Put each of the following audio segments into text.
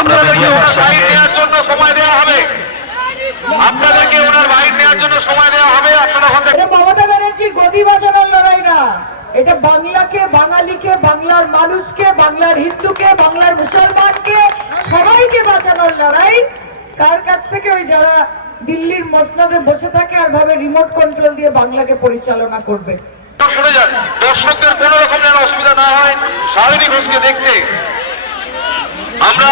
আপনাদেরকে ওনার বাইট নেওয়ার জন্য সময় দেওয়া হবে। আপনাদেরকে ওনার বাইট নেওয়ার জন্য সময় দেওয়া হবে। আপনারা মমতা ব্যানার্জির গদি বাঁচানোর লড়াই না, এটা বাংলাকে, বাঙালিকে, বাংলার মানুষকে, বাংলার হিন্দুকে, বাংলার মুসলমানকে, সবাইকে বাঁচানোর লড়াই। কার কাছ থেকে? ওই যারা দিল্লির মসনদে বসে থাকে আর ভাবে রিমোট কন্ট্রোল দিয়ে বাংলাকে পরিচালনা করবে। শুনে যান, দর্শকদের কোনো রকম যেন অসুবিধা না হয়। শারীরিক ঘোষকে দেখতে আমরা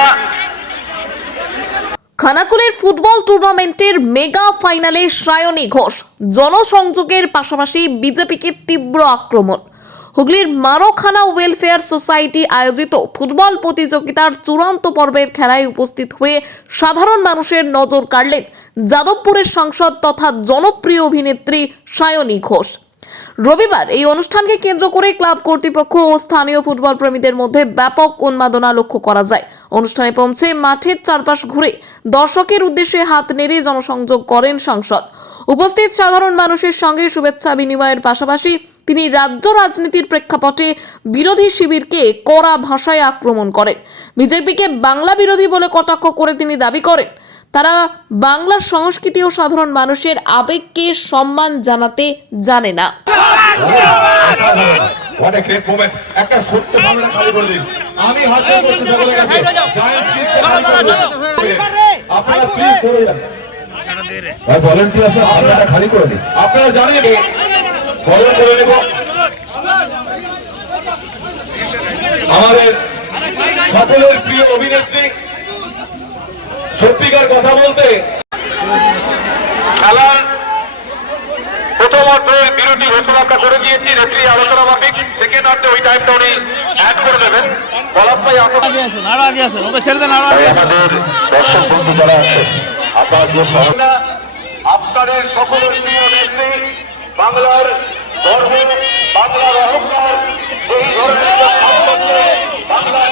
খানাকুলের ফুটবল টুর্নামেন্টের মেগা ফাইনালে সায়নী ঘোষ, জনসংযোগের পাশাপাশি বিজেপিকে তীব্র আক্রমণ। হুগলির মারোখানা ওয়েলফেয়ার সোসাইটি আয়োজিত ফুটবল প্রতিযোগিতার চূড়ান্ত পর্বের খেলায় উপস্থিত হয়ে সাধারণ মানুষের নজর কাড়লেন যাদবপুরের সাংসদ তথা জনপ্রিয় অভিনেত্রী সায়নী ঘোষ। রবিবার এই অনুষ্ঠানকে কেন্দ্র করে ক্লাব কর্তৃপক্ষ ও স্থানীয় ফুটবল প্রেমীদের মধ্যে ব্যাপক উন্মাদনা লক্ষ্য করা যায়। অনুষ্ঠানে পৌঁছে মাঠের চারপাশ ঘুরে দর্শকের উদ্দেশ্যে হাত নেড়ে জনসংযোগ করেন সাংসদ। উপস্থিত সাধারণ মানুষের সঙ্গে শুভেচ্ছা বিনিময়ের পাশাপাশি তিনি রাজ্য রাজনীতির প্রেক্ষাপটে বিরোধী শিবিরকে কড়া ভাষায় আক্রমণ করেন। বিজেপিকে বাংলা বিরোধী বলে কটাক্ষ করে তিনি দাবি করেন তারা বাংলার সংস্কৃতি ও সাধারণ মানুষের আবেগকে সম্মান জানাতে জানে না। আমাদের সকলের প্রিয় অভিনেত্রী, সত্যিকার কথা বলতে খেলার প্রথম অর্ধের বিরতি ঘোষণা আমরা করে দিয়েছি। রেফারি আলোচনা মাফিক সেকেন্ড অর্ধে ওই টাইমটা উনি অ্যাড করে দেবেন। আমাদের দর্শক বন্ধু যারা আছেন, আপনাদের সকলের প্রিয় নেত্রী, বাংলার গর্ব, বাংলার অহংকার, সেই ধরনের বাংলা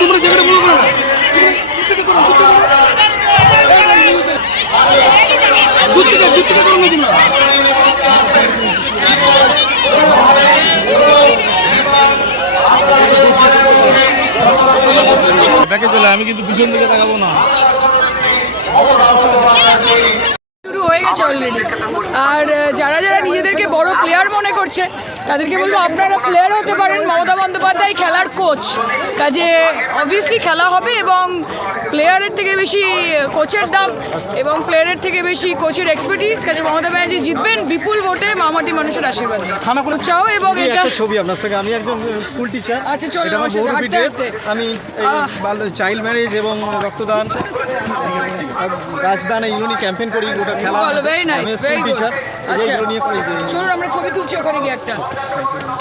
তোমরা যেটা বলবো না আমি কিন্তু পিছন দিকে তাকাবো না। শুরু হয়ে গেছে অলরেডি। আর যারা যারা নিজেদেরকে বড় প্লেয়ার মনে করছে তাদেরকে বলবো আপনারা প্লেয়ার হতে পারেন। মমতা বন্দ্যোপাধ্যায় খেলার কোচ, কাজে অবভিয়াসলি খেলা হবে এবং প্লেয়ারের থেকে বেশি কোচের দাম এবং প্লেয়ারের থেকে বেশি কোচের এক্সপার্টিস। কাজে মমতা ব্যানার্জি জিতবেন বিপুল ভোটে মামাটি মানুষের আশীর্বাদ চাও। এবং এটা ছবি আপনার সঙ্গে, আমি একজন স্কুল টিচার। আচ্ছা চলো, আমি চাইল্ড ম্যারেজ এবং রক্তদান, রাজদান ইউনি ক্যাম্পেইন করি, গোটা খেলা। Very nice, very good. আচ্ছা চলুন আমরা ছবি তুলছি ওখানে গিয়ে একটা।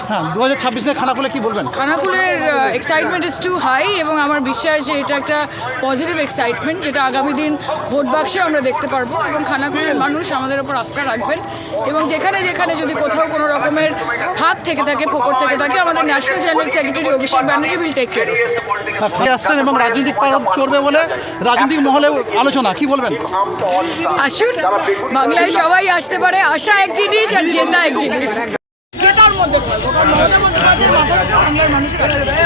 হ্যাঁ, 2026 খানাকুলে কি বলবেন? খানাকুলের এক্সাইটমেন্ট ইজ টু হাই এবং আমার বিশ্বাস যে এটা একটা পজিটিভ এক্সাইটমেন্ট যেটা আগামী দিন ভোট বাক্সে আমরা দেখতে পারবো। এবং খানাকুলের মানুষ আমাদের উপর আস্থা রাখবেন এবং যেখানে যেখানে যদি কোথাও কোনো রকমের হাত থেকে থাকে, ফোকর থেকে থাকে, আমাদের national general secretary Abhishek Banerjee will take care. আসছেন এবং রাজনৈতিক চলবে বলে রাজনৈতিক মহলে আলোচনা, কি বলবেন? আসুন, বাংলায় সবাই আসতে পারে। আশা এক জিনিস আর জেতা এক জিনিস। কেটার মধ্যে থাকবো, কারণ মমতা বন্দ্যোপাধ্যায়ের মাথার উপর বাংলার মানুষের আশীর্বাদ।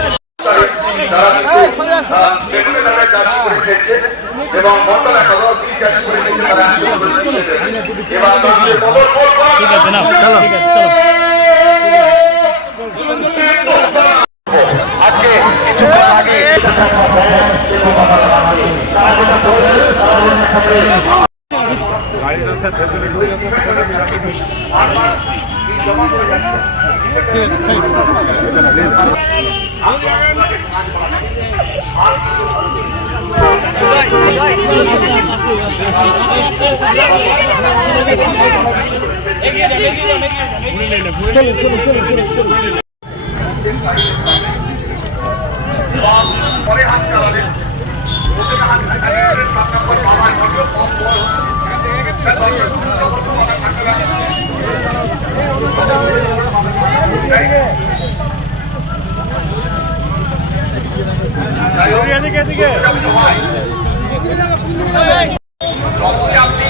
এবং মন্ডল একাদশ জিজ্ঞাসা করে নিতে পারে। ঠিক আছে, না চলো আজকে কিছুক্ষণ আগে পরে হাত চালালেন, আপনি